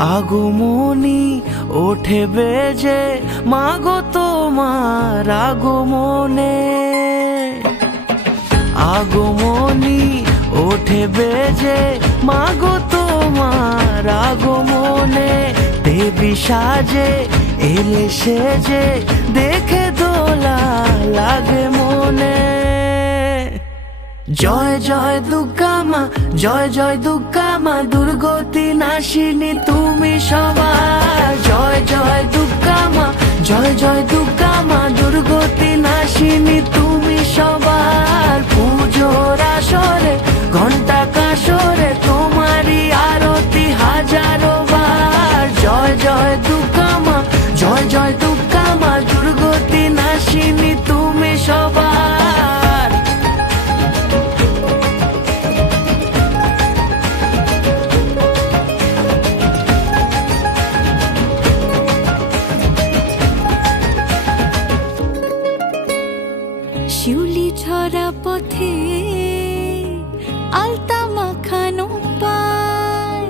আগমনী ওঠে বেজে, মাগো তোমার আগমনে। আগমনী ওঠে বেজে, মাগো তোমার আগমনে। দেবী সাজে এলে সেজে, দেখে দোলা লাগে মনে। জয় জয় দুর্গা মা, জয় জয় দুর্গা মা, দুর্গতি নাশিনী তুমি সবার। জয় জয় দুর্গা মা, জয় জয় দুর্গা মা, দুর্গতি নাশিনী তুমি সবার। পুজোর আসরে ঘন্টা কাসরে, তোমারই আরতি হাজারো বার। জয় জয় দুর্গা মা, জয় জয় দুর্গা মা, দুর্গতি নাশিনী তুমি সবার। শিউলি ছড়া পথে আলতা মাখানো পায়,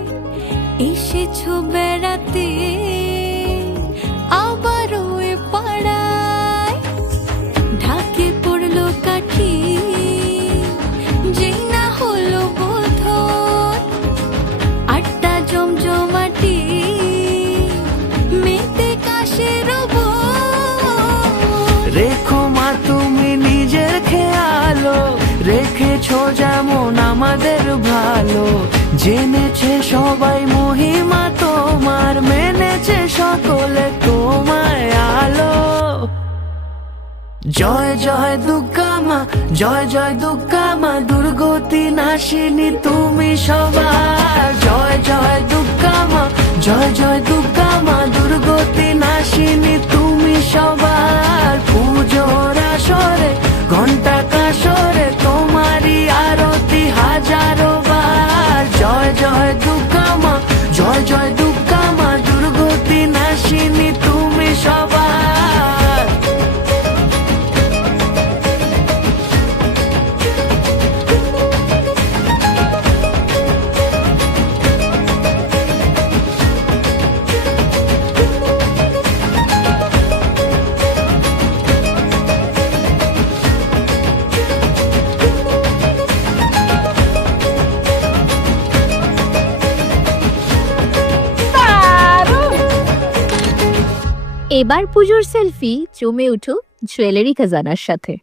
এসেছো বেড়াতে আবারও এ পাড়ায়। ঢাকে পড়লো কাঠি, যেই না হলো বোধন, আটটা জমজমাটি মেতে কাশের রেখো মা তুমি নিজের খেয়ালো, রেখেছো যেমন আমাদের ভালো। জেনেছে সবাই মহিমা তোমার, মেনেছে সকলে তোমায় আলো। জয় জয় দুর্গা মা, জয় জয় দুর্গা মা, দুর্গতি নাশিনী তুমি সবার। জয় জয় দুর্গা মা, জয় জয় দুর্গা মা, দুর্গতি নাশিনী তুমি সবার। পুজোর আসরে ঘন্টা কাসরে, তোমারই আরতি হাজারো বার। জয় জয় দুর্গা মা, জয় জয় দুর্গা মা, দুর্গতি নাশিনী তুমি সবার। এবার পুজোর সেলফি জমে উঠুক জুয়েলারি খাজানার সাথে।